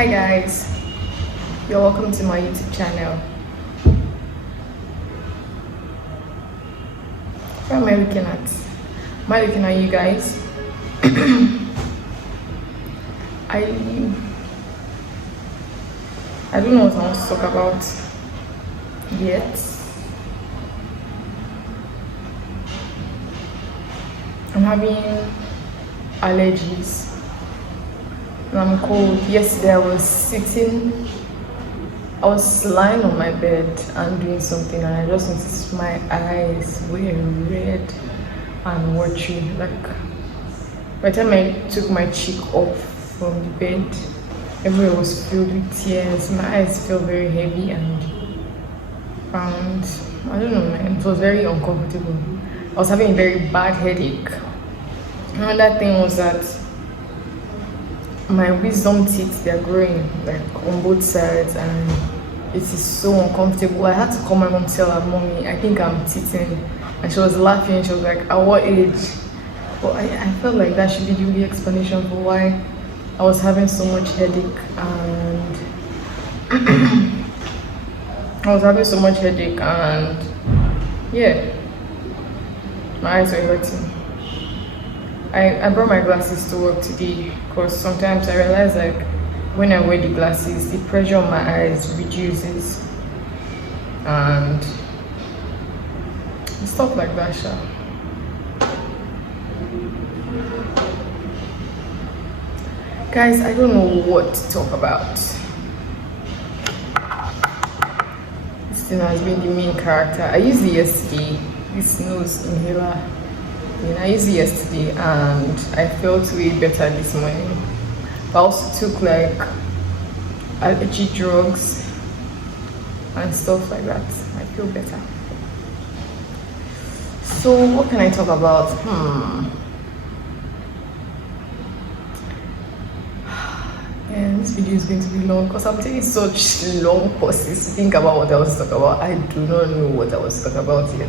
Hi guys, you're welcome to my YouTube channel. What am I looking at? Am I looking at you guys? I I don't know what I want to talk about yet. I'm having allergies and I'm cold. Yesterday I was lying on my bed and doing something, and I just noticed my eyes were red and watery. Like by the time I took my cheek off from the bed, everywhere was filled with tears. My eyes felt very heavy and I don't know, man. It was very uncomfortable. I was having a very bad headache. Another thing was that my wisdom teeth, they're growing like on both sides, and it is so uncomfortable. I had to call my mom, tell her, "Mommy, I think I'm teething," and she was laughing. She was like, "At what age?" But I felt like that should be the only explanation for why I was having so much headache, and yeah, my eyes were hurting. I brought my glasses to work today because sometimes I realize like when I wear the glasses, the pressure on my eyes reduces and stuff like that. Guys, I don't know what to talk about. This thing has been the main character. I used it yesterday, this nose inhaler. I used it yesterday and I felt way better this morning. But I also took like allergy drugs and stuff like that. I feel better. So what can I talk about? And this video is going to be long because I'm taking such long pauses to think about what I was talking about. I do not know what I was talking about yet.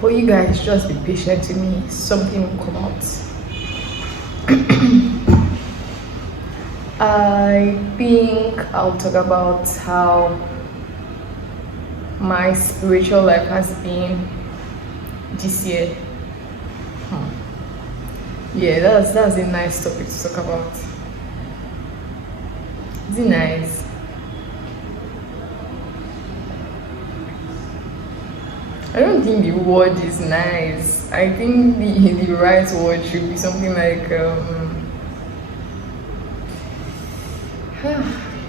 But you guys just be patient with me. Something will come out. I think I'll talk about how my spiritual life has been this year. Yeah, that's a nice topic to talk about. Is it nice? I don't think the word is nice. I think the right word should be something like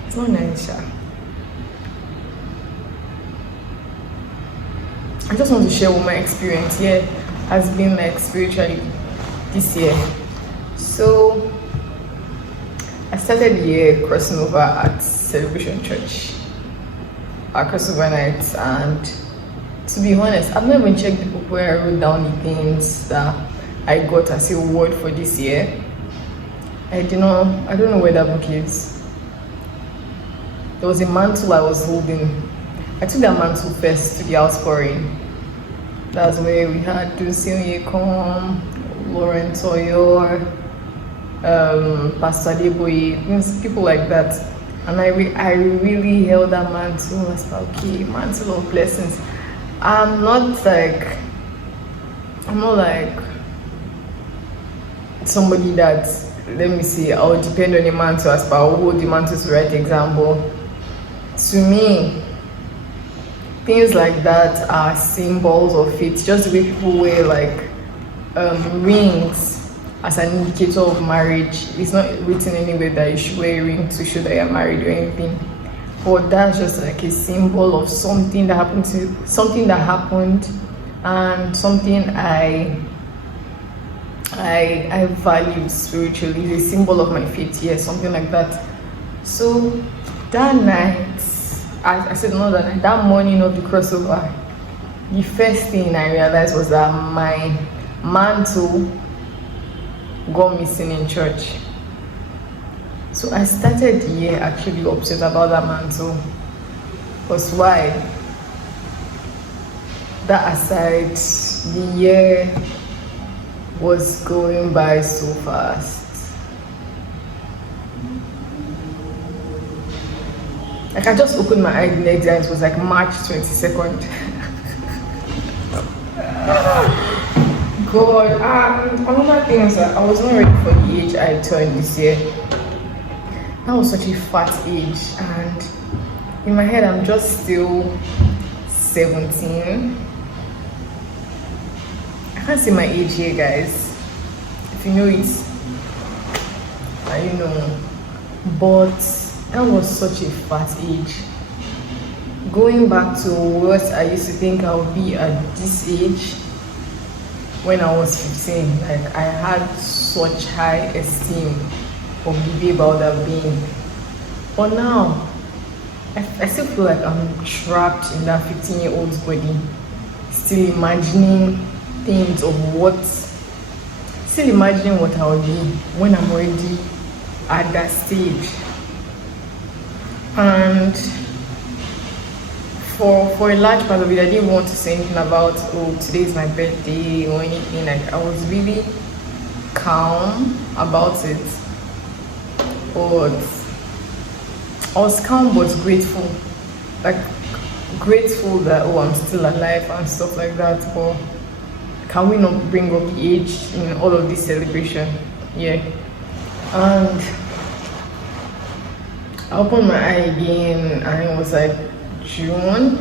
it's not nice. I just want to share what my experience here has been like spiritually this year. So I started the year crossing over at Celebration Church, our crossover nights, and to be honest, I've not even checked the book where I wrote down the things that I got as a word for this year. I don't know where that book is. There was a mantle I was holding. I took that mantle first to the outpouring. That's where we had Dunsin Yekon, Lauren Toyor, Pastor Deboye, people like that. And I really held that mantle. I was like, okay, mantle of blessings. I'm not like somebody that, let me see, I'll depend on a man to aspire, I'll hold the man to the right example. To me, things like that are symbols of faith. Just the way people wear like rings as an indicator of marriage. It's not written anywhere that you should wear a ring to show that you're married or anything. But that's just like a symbol of something that happened, and something I value spiritually. It's a symbol of my faith, yeah, something like that. So that night, that morning of the crossover, the first thing I realized was that my mantle got missing in church. So I started the year actually upset about that mantle. Because why? That aside, the year was going by so fast. Like I just opened my eye the next day and it was like March 22nd. God, another thing is that I was not ready for the age I turned this year. That was such a fat age, and in my head I'm just still 17. I can't say my age here, guys. If you know it, you know. But that was such a fat age. Going back to what I used to think I would be at this age when I was 15, like I had such high esteem of the babe I would have been. But now, I still feel like I'm trapped in that 15-year-old's body, still imagining things of still imagining what I will be when I'm already at that stage. And for a large part of it, I didn't want to say anything about, oh, today's my birthday or anything. Like, I was really calm about it. But I was calm but grateful. Like, grateful that, oh, I'm still alive and stuff like that. But can we not bring up the age in all of this celebration? Yeah. And I opened my eye again and it was like June.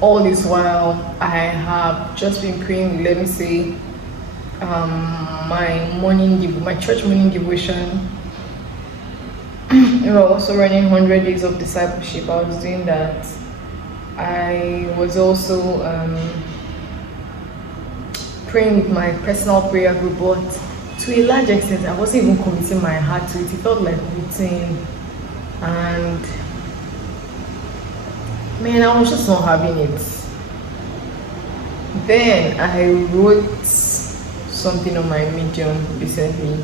All this while I have just been praying, let me say, my church morning devotion. We were also running 100 days of discipleship. I was doing that. I was also praying with my personal prayer group, but to a large extent, I wasn't even committing my heart to it. It felt like routine, and man, I was just not having it. Then I wrote something on my Medium recently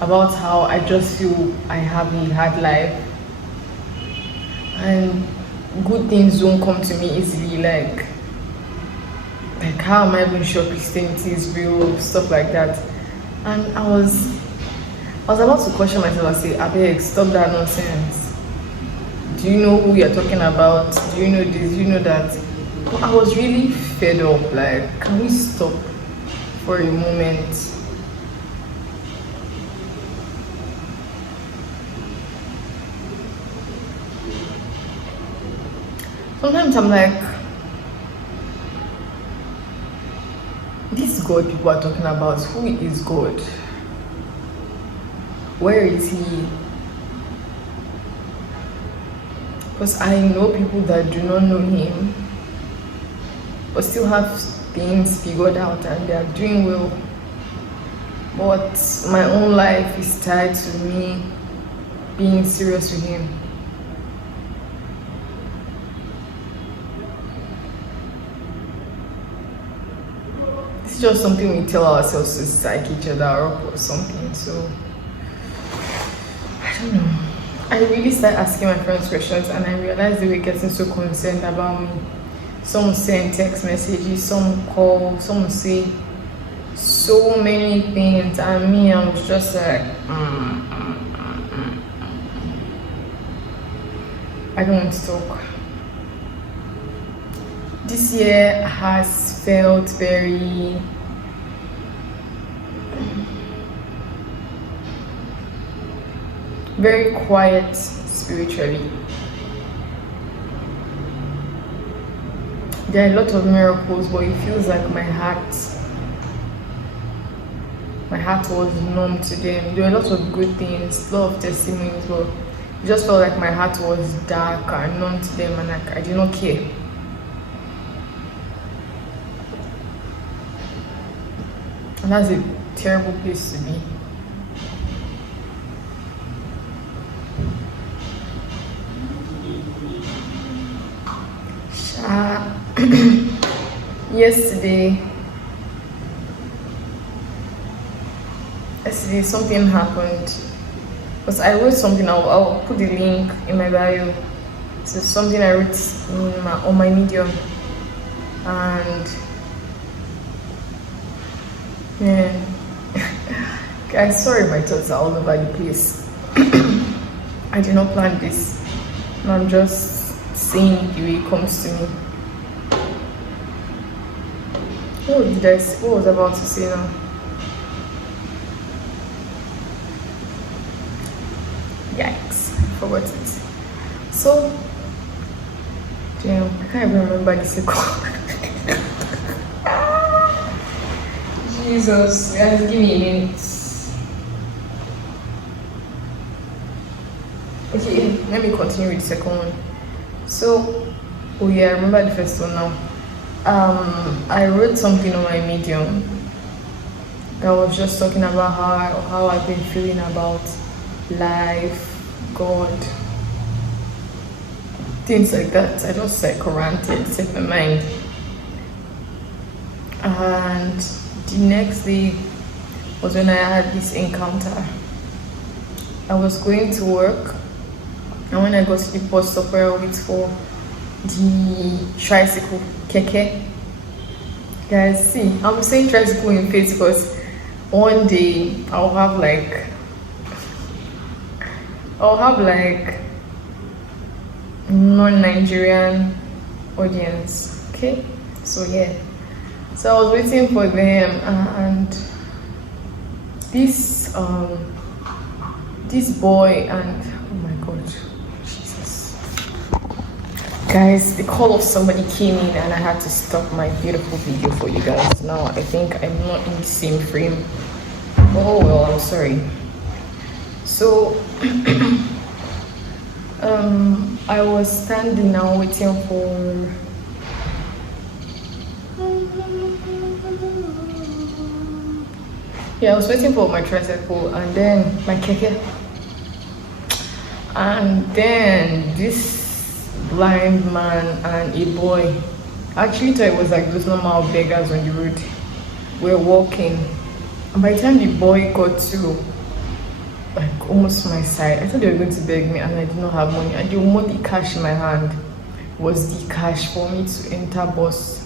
about how I just feel I have a hard life and good things don't come to me easily. Like how am I even sure Christianity is real, stuff like that. And I was about to question myself and say, Abeg, stop that nonsense. Do you know who you're talking about? Do you know this? Do you know that? But I was really fed up. Like, can we stop for a moment? Sometimes I'm like, this God people are talking about, who is God? Where is he? Because I know people that do not know him but still have things figured out and they are doing well. But my own life is tied to me being serious with him. It's just something we tell ourselves to psych each other up or something. So I don't know. I really started asking my friends questions and I realized they were getting so concerned about me. Some send text messages, some call, some say so many things, and me, I was just like, I don't want to talk. This year has felt very quiet spiritually. There are a lot of miracles, but it feels like my heart was numb to them. There are a lot of good things, a lot of testimonies, but it just felt like my heart was dark and numb to them, and I did not care. And that's a terrible place to be. Yesterday something happened. Because I wrote something, I'll put the link in my bio. So something I wrote on my Medium, and yeah, guys, sorry my thoughts are all over the place. I did not plan this. And I'm just saying it the way it comes to me. What was I about to say now? Yikes, I forgot it. So, damn, I can't even remember the second. Jesus, guys, give me a minute. Okay, let me continue with the second one. So, oh yeah, I remember the first one now. I wrote something on my Medium that was just talking about how I've been feeling about life, God, things like that. I just like ranted, set my mind. And the next day was when I had this encounter. I was going to work, and when I got to the bus stop where I wait for the tricycle, keke. Guys, see, I'm saying tricycle in face because one day I'll have like non-Nigerian audience. Okay, so yeah. So I was waiting for them, and this boy, and oh my god, Jesus, guys, the call of somebody came in and I had to stop my beautiful video for you guys. Now I think I'm not in the same frame. Oh well, I'm sorry. So I was standing now waiting for I was waiting for my tricycle, and then my keke, and then this blind man and a boy, I actually thought it was like those normal beggars on the road, were walking. And by the time the boy got to like almost my side, I thought they were going to beg me, and I did not have money, and the only cash in my hand was the cash for me to enter bus.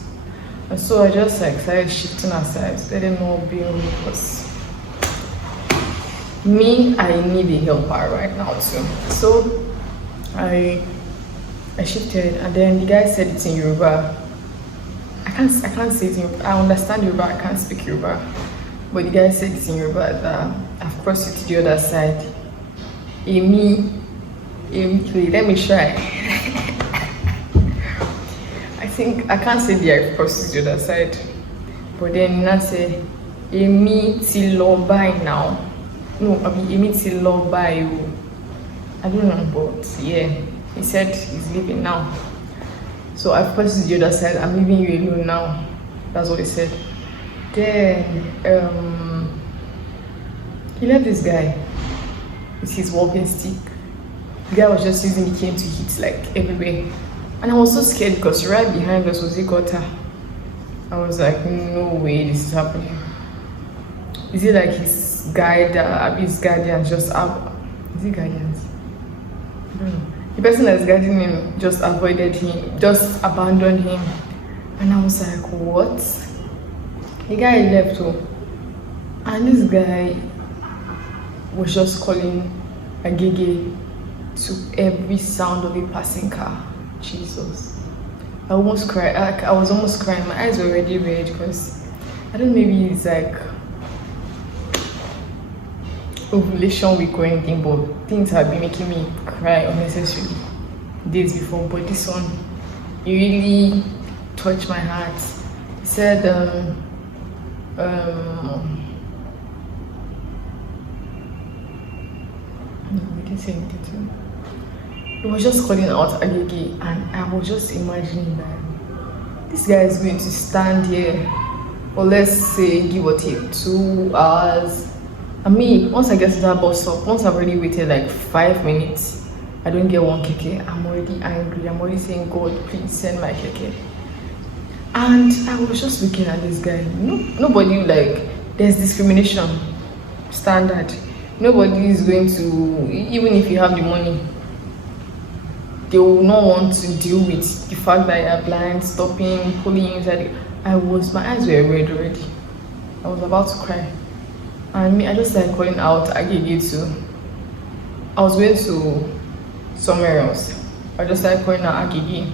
And so I just like started shifting aside, let them know being me, because I need a helper right now too. So I shifted, and then the guy said it's in Yoruba. I can't say it in Yoruba. I understand Yoruba, I can't speak Yoruba. But the guy said it's in Yoruba that I've crossed it to the other side. Amy, let me try. I think I can't say the I've crossed to the other side. But then I say Amy till love by now. No, I mean Amy till love by you. I don't know, but yeah, he said he's leaving now. So I've crossed to the other side. I'm leaving you alone now. That's what he said. Then he left this guy with his walking stick. The guy was just using the cane to hit like everywhere, and I was so scared because right behind us was a gutter. I was like, no way this is happening. Is it like his guardians just is it guardians? I don't know. The person that's guarding him just avoided him, just abandoned him, and I was like, what? The guy left home, and this guy was just calling Agege to every sound of a passing car. Jesus, I almost cried. I was almost crying. My eyes were already red because I don't know, maybe it's like ovulation week or anything, but things have been making me cry unnecessarily days before. But this one, it really touched my heart. He said, no, we didn't say anything to him. He was just calling out Agege, and I was just imagining that this guy is going to stand here for, let's say, give or take 2 hours. And me, once I get to that bus stop, once I've already waited like 5 minutes, I don't get one keke, I'm already angry. I'm already saying, God, please send my keke. And I was just looking at this guy. Nobody, like, there's discrimination standard. Nobody is going to, even if you have the money, they will not want to deal with the fact that you're blind, stopping, pulling you inside. My eyes were red already. I was about to cry. And I just started calling out Agege too. I was going to somewhere else. I just started calling her Agigi.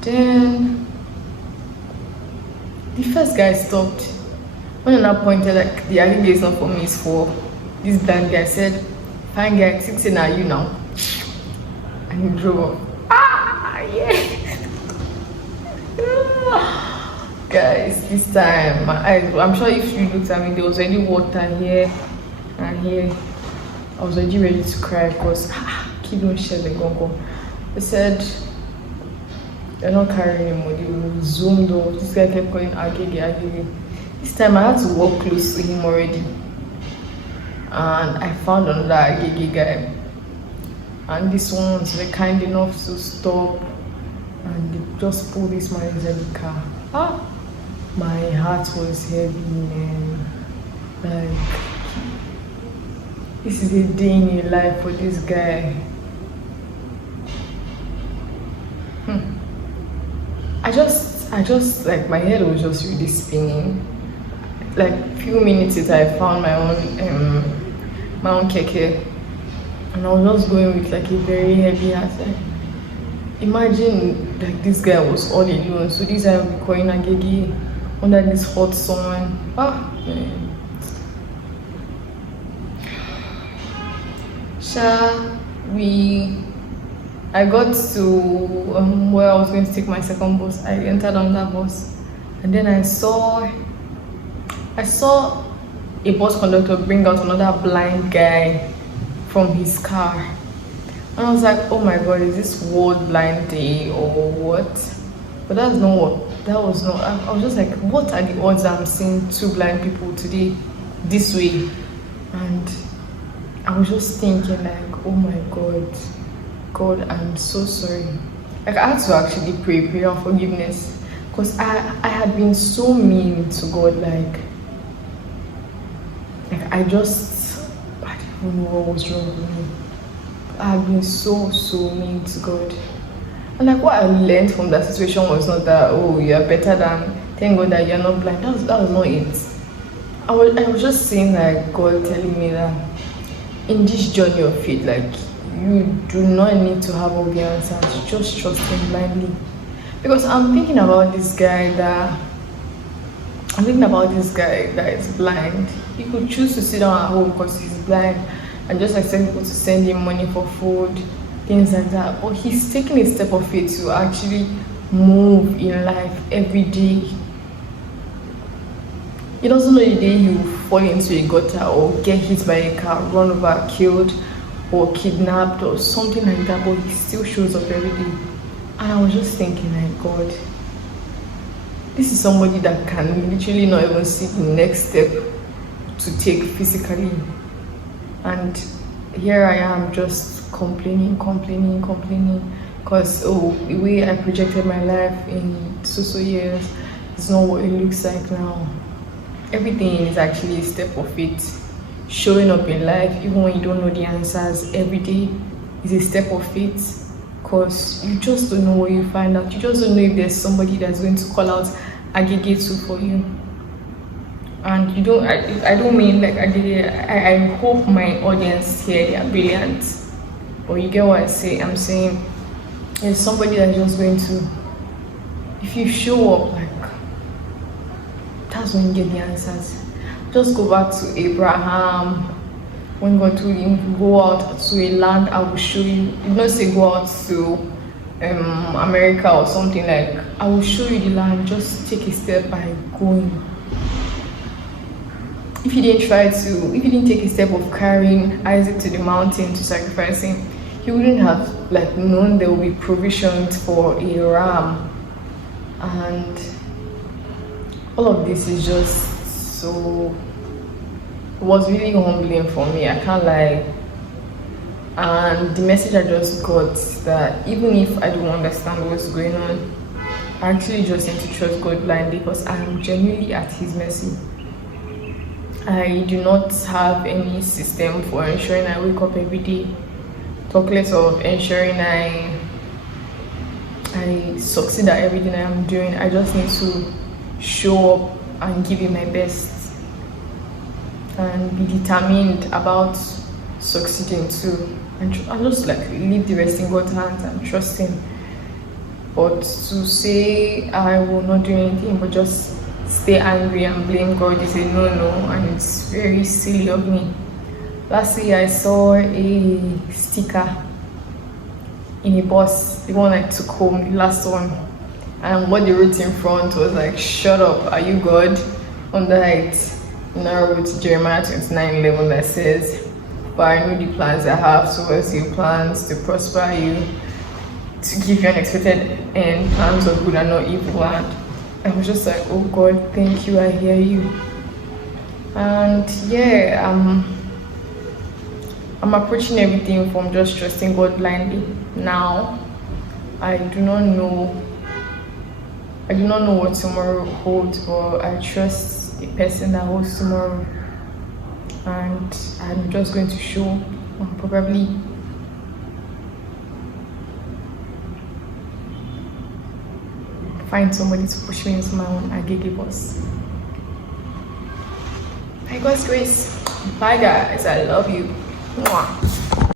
Then the first guy stopped. When I pointed like the Agigi is not for me, it's for this blind guy. I said, fine guy, 16 are you now? And he drove off. Yeah. Guys, this time I'm sure if you looked at me, there was already water here and here. I was already ready to cry because kid don't share the gongo. They said they're not carrying anymore. They zoomed off. This guy kept calling Agege, Agege. This time I had to walk close to him already, and I found another Agege guy. And this ones were kind enough to stop, and they just pulled this man inside the car. My heart was heavy, man. Like, this is a day in your life for this guy. I just like, my head was just really spinning. Like, few minutes later, I found my own keke, and I was just going with like a very heavy heart. Like, imagine like this guy was all alone, so this guy would be calling Agege under this hot sun. Man. I got to where I was going to take my second bus. I entered on that bus, and then I saw a bus conductor bring out another blind guy from his car, and I was like, oh my god, is this World Blind Day or what? But that's not what, that was not, I was just like, what are the odds I'm seeing two blind people today this way? And I was just thinking like, oh my God, I'm so sorry. Like, I had to actually pray prayer of forgiveness, because I had been so mean to God. Like I don't know what was wrong with me. I had been so mean to God. And like, what I learned from that situation was not that, oh, you're better than, thank God that you're not blind. That was not it. I was just saying, like, God telling me that in this journey of faith, like, you do not need to have all the answers, just trust him blindly. Because I'm thinking about this guy that is blind. He could choose to sit down at home because he's blind and just expect people to send him money for food, things like that. But he's taking a step of faith to actually move in life every day. He doesn't know the day he will fall into a gutter or get hit by a car, run over, killed, or kidnapped or something like that, but he still shows up every day. And I was just thinking, like, God, this is somebody that can literally not even see the next step to take physically. And here I am just complaining, because the way I projected my life in so years is not what it looks like now. Everything is actually a step of faith. Showing up in life, even when you don't know the answers every day, is a step of faith, because you just don't know what you find out. You just don't know if there's somebody that's going to call out Agegetu for you. And you don't, I don't mean like I hope my audience here, they are brilliant, or you get what I say. I'm saying there's somebody that's just going to, if you show up, like, that's when you get the answers. Just go back to Abraham, when God told him, go out to a land I will show you. He did not say go out to America or something. Like, I will show you the land, just take a step by going. If you didn't take a step of carrying Isaac to the mountain to sacrifice him, he wouldn't have like known there will be provisions for a ram. And all of this is just so, it was really humbling for me, I can't lie. And the message I just got, that even if I don't understand what's going on, I actually just need to trust God blindly, because I am genuinely at his mercy. I do not have any system for ensuring I wake up every day, talk less of ensuring I succeed at everything I am doing. I just need to show up and give it my best, and be determined about succeeding too. and just like leave the rest in God's hands and trust Him. But to say I will not do anything but just stay angry and blame God is a no, and it's very silly of me. Lastly, I saw a sticker in a bus, the one I took home, the last one, and what they wrote in front was like, "Shut up, are you God?" Under it, now wrote Jeremiah 29:11 that says, "For I know the plans I have towards you, plans to prosper you, to give you an expected end, plans of good and not evil." And I was just like, oh God, thank you, I hear you. And yeah, I'm approaching everything from just trusting God blindly. Now, I do not know what tomorrow holds, but I trust the person that holds tomorrow. And I'm just going to show, probably find somebody to push me into my own Agege bus. By God's grace. Bye guys, I love you. Mwah.